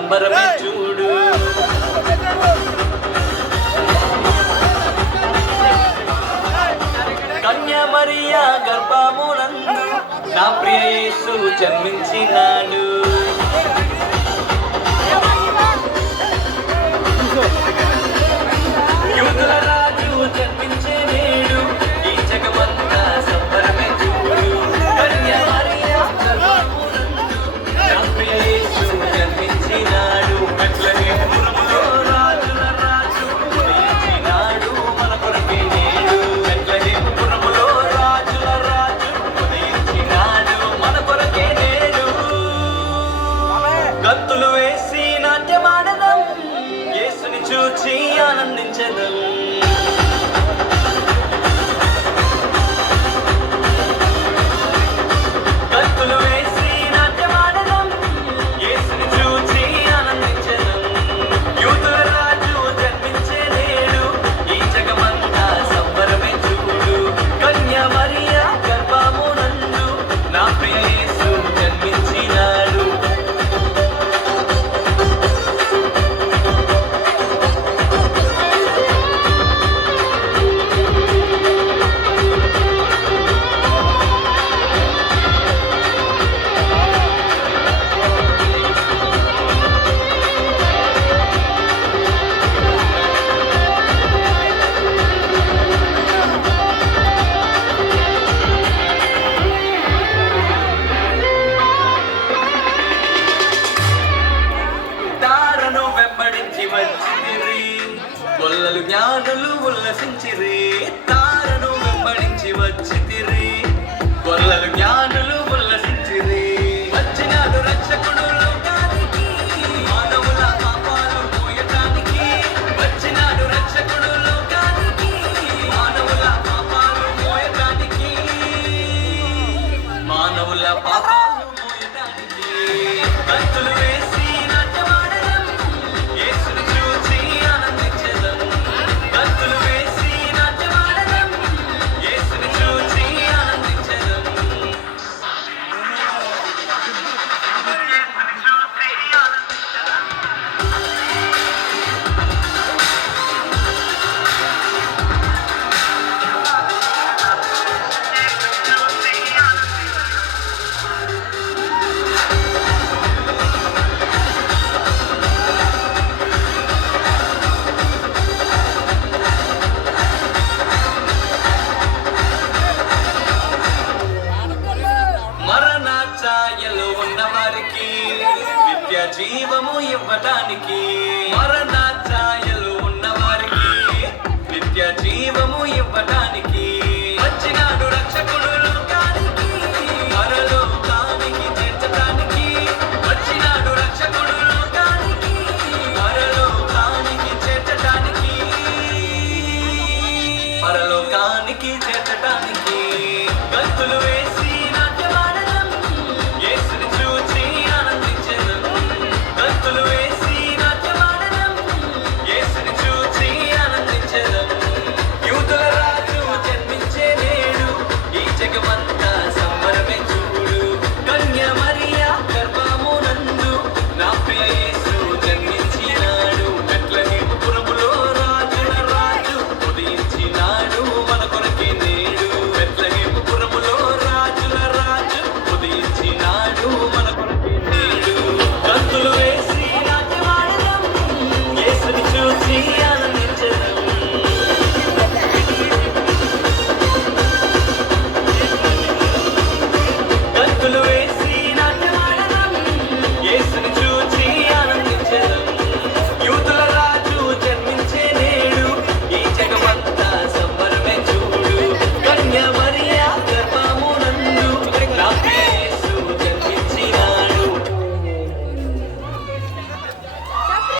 సంబరమే చూడు. కన్య మరియా గర్భమునందు నా ప్రియ యేసు జన్మించినాడు. యూదుల రాజు జన్మించే నేడు ఈ జగమంతా సంబరమే చూడు. కన్య మరియా గర్భమునందు నా ప్రియ యేసు జన్మించినాడు. బెత్లెహేములో రాజుల రాజు ఉదయించినాడు మన కొరకే నేడు. బెత్లెహేములో రాజుల రాజు ఉదయించినాడు మన కొరకే నేడు. గంతులు వేసి నాట్యమాడదాం, యేసుని చూచి ఆనందించెదం. గంతులు వేసి నాట్యమాడదాం, యేసుని చూచి ఆనందించెదం. యూదుల రాజు జన్మించే నేడు ఈ జగమంతా సంబరమే చూడు. కన్య మరియా గర్భమునందు నా ప్రియ యేసు జన్మించినాడు. తారను వెంబడించి వచ్చిరి, గొల్లలు జ్ఞానులు ఉల్లసించిరి. తారను వెంబడించి వచ్చితిరి, గొల్లలు జ్ఞానులు ఉల్లసించిరి. వచ్చినాడు రక్షకుడు లోకానికి, మానవుల పాపాలు మోయటానికి. వచ్చినాడు రక్షకుడు లోకానికి, మానవుల పాపాలు మోయటానికి. మానవుల పాపాలు మోయటానికి. గంతులు వేసి నాట్యమాడదాం, యేసుని చూచి ఆనందించెదం. గంతులు వేసి నాట్యమాడదాం, యేసుని చూచి ఆనందించెదం. మరణ ఛాయలో ఉన్నవారికి నిత్య జీవము ఇవ్వటానికి. మరణ ఛాయలో ఉన్నవారికి నిత్య జీవము ఇవ్వటానికి. వచ్చినాడు రక్షకుడు లోకానికి, పరలోకానికి చేర్చటానికి. వచ్చినాడు రక్షకుడు లోకానికి, పరలోకానికి చేర్చటానికి. పరలోకానికి చేర్చటానికి. గంతులు వేసి